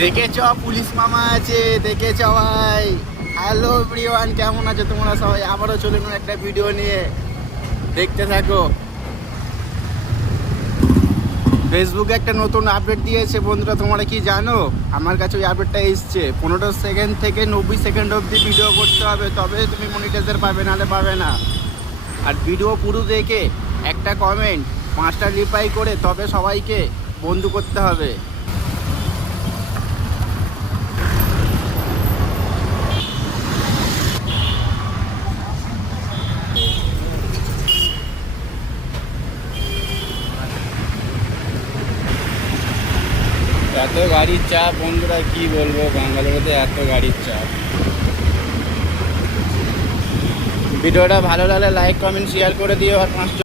দেখেছ পুলিশ মামা আছে, দেখেছ ভাই? হ্যালো এভরিওয়ান কেমন আছো তোমরা সবাই? আবারও চলে এলাম একটা ভিডিও নিয়ে। দেখতে থাকো। ফেসবুকে একটা নতুন আপডেট দিয়েছে বন্ধুরা, তোমরা কি জানো? আমার কাছে ওই আপডেটটা এসছে। পনেরো সেকেন্ড থেকে নব্বই সেকেন্ড অবধি ভিডিও করতে হবে, তবে তুমি মনিটাইজার পাবে, নাহলে পাবে না। আর ভিডিও পুরো দেখে একটা কমেন্ট পাঁচটা রিপ্লাই করে তবে সবাইকে বন্ধু করতে হবে। এত গাড়ির চাপ, বন্ধুরা, কি বলব? বাঙ্গালোরেতে এত গাড়ির চাপ। ভিডিওটা ভালো লাগলে লাইক কমেন্ট শেয়ার করে দিও আর পাঁচটা